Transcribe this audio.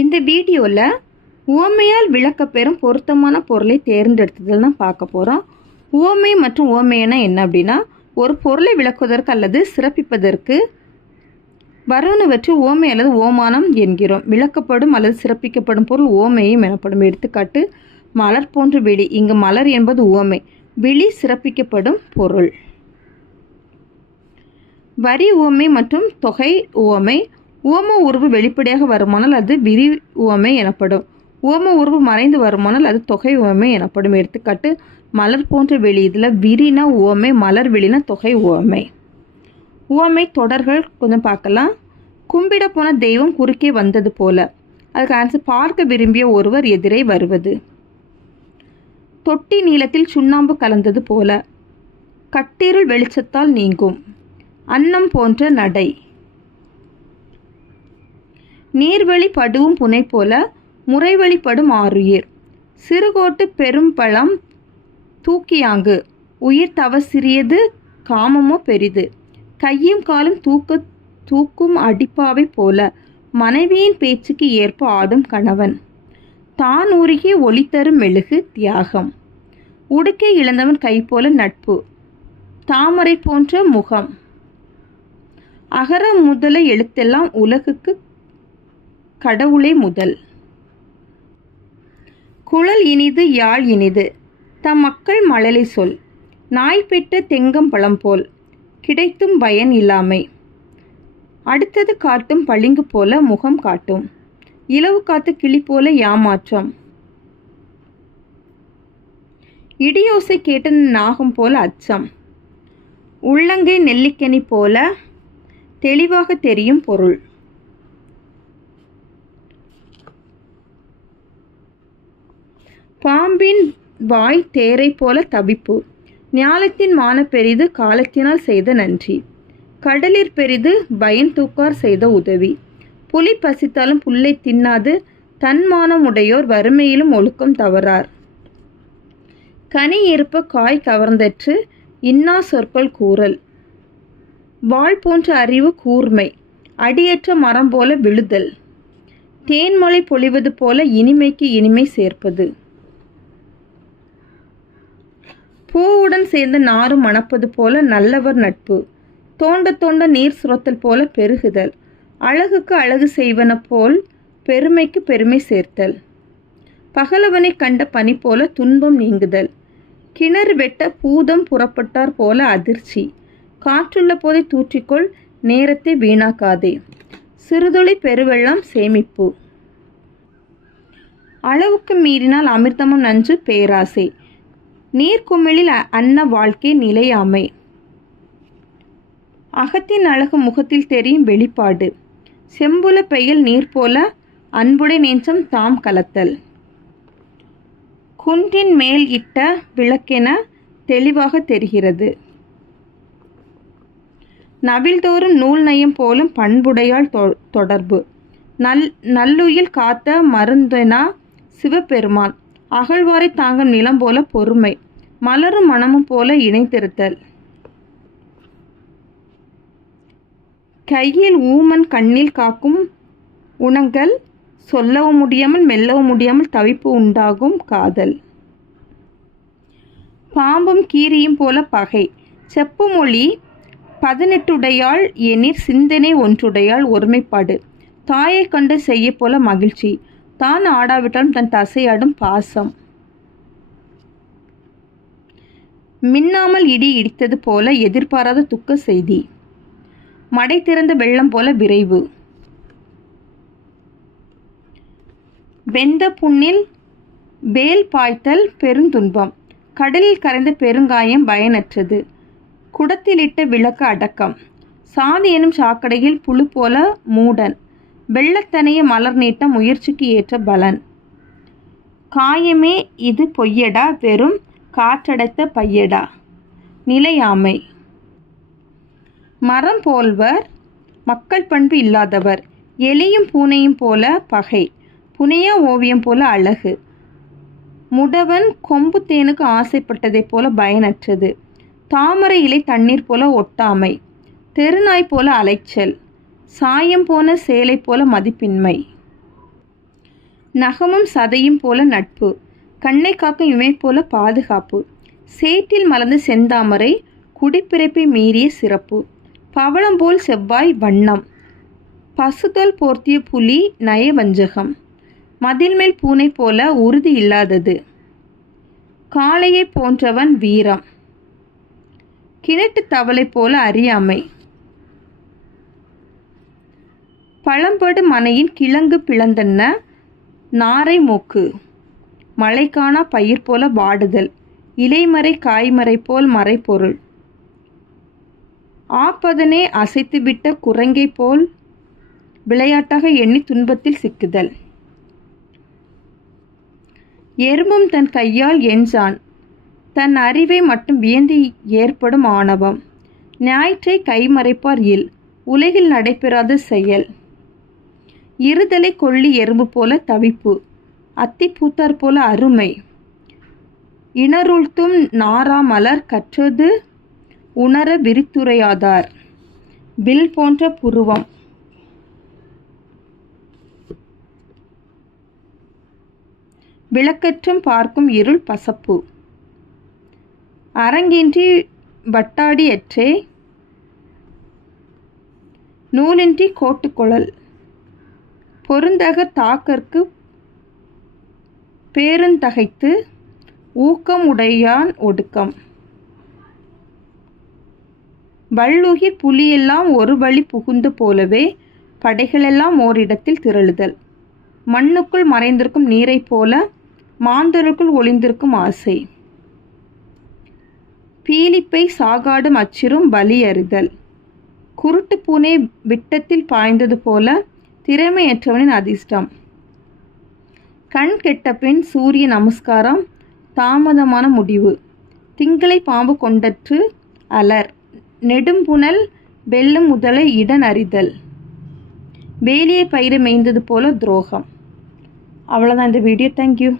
இந்த வீடியோவில் உவமையால் விளக்கப்பெறும் பொருத்தமான பொருளை தேர்ந்தெடுத்ததில் தான் பார்க்க போகிறோம். உவமை மற்றும் உவமைனா என்ன அப்படின்னா, ஒரு பொருளை விளக்குவதற்கு அல்லது சிறப்பிப்பதற்கு வருவனவற்றை உவமை அல்லது ஓமானம் என்கிறோம். விளக்கப்படும் அல்லது சிறப்பிக்கப்படும் பொருள் உவமையும் எனப்படும். எடுத்துக்காட்டு, மலர் போன்ற விழி. இங்கு மலர் என்பது உவமை, விழி சிறப்பிக்கப்படும் பொருள். வரி உவமை மற்றும் தொகை உவமை. உவம உருவு வெளிப்படையாக வருமானால் அது விரி உவமை எனப்படும். உவம உருவு மறைந்து வருமானால் அது தொகை உவமை எனப்படும். எடுத்துக்காட்டு, மலர் போன்ற வெளி. இதில் விரினா உவமை, மலர் வெளினா தொகை உவமை. உவமை தொடர்கள் கொஞ்சம் பார்க்கலாம். கும்பிட போன தெய்வம் குறுக்கே வந்தது போல. அதுக்கு ஆன்சர், பார்க்க விரும்பிய ஒருவர் எதிரே வருவது. தொட்டி நீளத்தில் சுண்ணாம்பு கலந்தது போல. கட்டிருள் வெளிச்சத்தால் நீங்கும். அன்னம் போன்ற நடை. நீர்வழி படுவும் புனை போல. முறைவழிப்படும் ஆறுயிர். சிறுகோட்டு பெரும்பழம் தூக்கியாங்கு. உயிர் தவ சிறியது காமமோ பெரிது. கையும் காலும் தூக்கும் அடிப்பாவை போல. மனைவியின் பேச்சுக்கு ஏற்ப ஆடும் கணவன். தான் உருகி ஒளி தரும் மெழுகு தியாகம். உடுக்கை இழந்தவன் கை போல நட்பு. தாமரை போன்ற முகம். அகர முதல எழுத்தெல்லாம் உலகுக்கு கடவுளே முதல். குழல் இனிது யாழ் இனிது. தம் மக்கள் மழலை சொல். நாய் பெற்ற தெங்கம்பழம் போல். கிடைத்தும் பயன் இல்லாமை. அடுத்தது காட்டும் பளிங்கு போல முகம் காட்டும். இலவு காத்து கிளி போல ஏமாற்றம். இடியோசை கேட்ட நாகம் போல அச்சம். உள்ளங்கை நெல்லிக்கனி போல தெளிவாக தெரியும் பொருள். பாம்பின் வாய் தேரை போல தவிப்பு. ஞாலத்தின் மான பெரிது காலத்தினால் செய்த நன்றி. கடலிற் பெரிது பயன் தூக்கார் செய்த உதவி. புலி பசித்தாலும் புல்லை தின்னாது தன்மானம் உடையோர் வறுமையிலும் ஒழுக்கம் தவறார். கனி இருப்ப காய் கவர்ந்தற்று இன்னா சொற்கள் கூறல். வாள் போன்ற அறிவு கூர்மை. அடியற்ற மரம் போல விழுதல். தேன்மொழி பொழிவது போல இனிமைக்கு இனிமை சேர்ப்பது. பூவுடன் சேர்ந்து நாரும் மணப்பது போல நல்லவர் நட்பு. தோண்ட தோண்ட நீர் சுரத்தல் போல பெருகுதல். அழகுக்கு அழகு செய்வன போல் பெருமைக்கு பெருமை சேர்த்தல். பகலவனை கண்ட பனி போல துன்பம் நீங்குதல். கிணறு வெட்ட பூதம் புறப்பட்டார் போல அதிர்ச்சி. காற்றுள்ள போதை தூற்றிக்கொள், நேரத்தை வீணாக்காதே. சிறுதுளி பெருவெள்ளம் சேமிப்பு. அளவுக்கு மீறினால் அமிர்தமும் நஞ்சு பேராசை. நீர்க்குமிழில் அன்ன வாழ்க்கை நிலையாமை. அகத்தின் அழகு முகத்தில் தெரியும் வெளிப்பாடு. செம்புல பெயல் நீர் போல அன்புடை நெஞ்சம் தாம் கலத்தல். குன்றின் மேல் இட்ட விளக்கென தெளிவாக தெரிகிறது. நவில்தோறும் நூல் நயம் போலும் பண்புடையால் தொடர்பு. நல்லுயில் காத்த மருந்தெனா சிவபெருமான். அகழ்வாரை தாங்கும் நிலம் போல பொறுமை. மலரும் மனமும் போல இணைத்திருத்தல். கையில் ஊமன் கண்ணில் காக்கும் உணங்கள். சொல்லவும் முடியாமல் மெல்லவும் முடியாமல் தவிப்பு உண்டாகும் காதல். பாம்பும் கீரியும் போல பகை. செப்பு மொழி 18 எனிற் சிந்தனை ஒன்றுடையாள் ஒருமைப்பாடு. தாயை கண்டு செய்ய போல மகிழ்ச்சி. தான் ஆடாவிட்டாலும் தன் தசையாடும் பாசம். மின்னாமல் இடி இடித்தது போல எதிர்பாராத துக்க செய்தி. மடை திறந்த வெள்ளம் போல விரைவு. வெந்த புண்ணில் வேல் பாய்த்தல் பெருந்துன்பம். கடலில் கரைந்த பெருங்காயம் பயனற்றது. குடத்திலிட்ட விளக்கு அடக்கம். சாதி எனும் சாக்கடையில் புழு போல மூடன். வெள்ளத்தனைய மலர் நீட்ட முயற்சிக்கு ஏற்ற பலன். காயமே இது பொய்யடா வெறும் காற்றடைத்த பையடா. நிலையாமை. மரம் போல்வர் மக்கள் பண்பு இல்லாதவர். எலியும் பூனையும் போல பகை. புனையா ஓவியம் போல அழகு. முடவன் கொம்பு தேனுக்கு ஆசைப்பட்டதை போல பயனற்றது. தாமரை இலை தண்ணீர் போல ஒட்டாமை. தெருநாய் போல அலைச்சல். சாயம் போன சேலை போல மதிப்பின்மை. நகமும் சதையும் போல நட்பு, கண்ணை காக்கும் இமை போல பாதுகாப்பு, சேற்றில் மலர்ந்த செந்தாமரை, குடிப்பிறப்பை மீறிய சிறப்பு, பவளம் போல் செவ்வாய் வண்ணம், பசுதோல் போர்த்திய புலி நயவஞ்சகம், மதில்மேல் பூனை போல உறுதி இல்லாதது, காளையை போன்றவன் வீரம், கிணட்டு தவளை போல அறியாமை, பழம்படு மனையின் கிழங்கு பிளந்தன்ன நாரை மூக்கு, மழை காணா பயிர் போல வாடுதல், இலைமறை காய்மறை போல் மறைப்பொருள், ஆப்பதனே அசைத்துவிட்ட குரங்கை போல் விளையாட்டாக எண்ணி துன்பத்தில் சிக்குதல், எறும்பும் தன் கையால் எண்சான், தன் அறிவை மட்டும் வியந்து ஏற்படும் ஆணவம், ஞாயிற்றை கைமறைப்பார் இல், உலகில் நடைபெறாத செயல், இருதலை கொள்ளி எறும்பு போல தவிப்பு, அத்தி பூத்தார் போல அருமை, இணருழ்த்தும் நாராமலர் கற்றது உணர விரித்துரையாதார், வில் போன்ற புருவம், விளக்கற்றும் பார்க்கும் இருள் பசப்பு, அரங்கின்றி வட்டாடியற்றே நூலின்றி கோட்டுக்குழல், பொருந்தக தாக்கற்கு பேருந்தகைத்து ஊக்கம் உடையான் ஒடுக்கம், வள்ளுகிர் புலியெல்லாம் ஒரு வழி புகுந்து போலவே படைகளெல்லாம் ஓரிடத்தில் திரளுதல், மண்ணுக்குள் மறைந்திருக்கும் நீரைப் போல மாந்தருக்குள் ஒளிந்திருக்கும் ஆசை, பீலிப்பை சாகாடும் அச்சிரும் பலி அறிதல், குருட்டு பூனை விட்டத்தில் பாய்ந்தது போல திறமையற்றவனின் அதிர்ஷ்டம், கண் கெட்டபின் சூரிய நமஸ்காரம் தாமதமான முடிவு, திங்களை பாம்பு கொண்டற்று அலர், நெடும்புனல் வெல்லும் முதலை இடன் அறிதல், வேலியை பயிரை மேய்ந்தது போல துரோகம். அவ்வளோதான் இந்த வீடியோ. தேங்க்யூ.